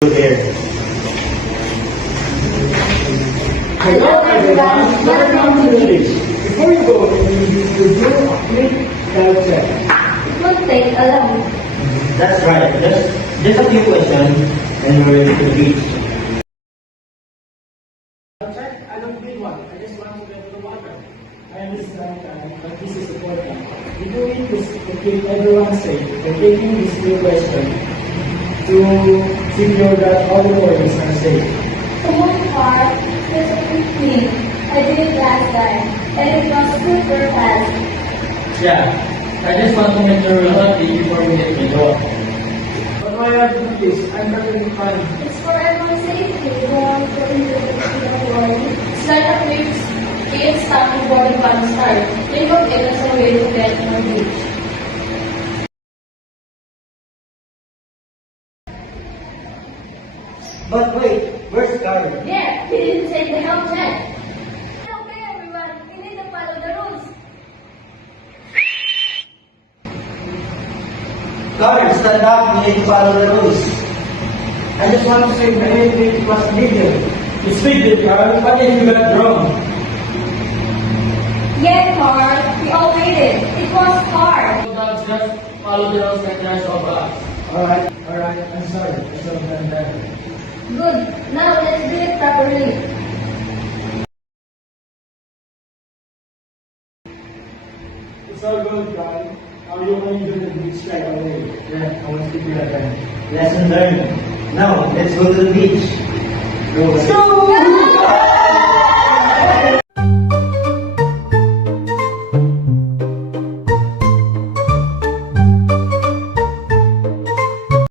There. Hello everyone, welcome to the beach. Before you go, you need to do a quick health check. It won't take a long. That's right. Just a few questions and you're ready to the beach. Check. I don't need one. I just want to get to the water. I understand, but this is important. We do it to keep everyone safe. We're taking this few questions to secure that all the boys are safe. The most part was clean. I did it last time, and it was super fast. Yeah. I just want to make sure we're healthy before we get to the door. But why are you doing this? I'm perfectly fine. It's for everyone's safety. We don't want to introduce the world. It's like a quick game stop before the fun starts. Think of it as a way to get to the beach. But wait, where's Kyle? Yeah, he didn't take the health check. Okay, everyone, we need to follow the rules. Kyle, stand up. We need to follow the rules. I just want to say my name was video. It's video, Kyle. What if you got wrong? Yes, Mark, we all made it. It was hard. Just follow the rules and that's all us. Alright. I'm sorry. I should have done better. Good. Now let's do it properly. It's all good, Kyle. How are you going to do the beach right away? Yeah, I want to keep you again. Lesson learned. Now, let's go to the beach. Go. So,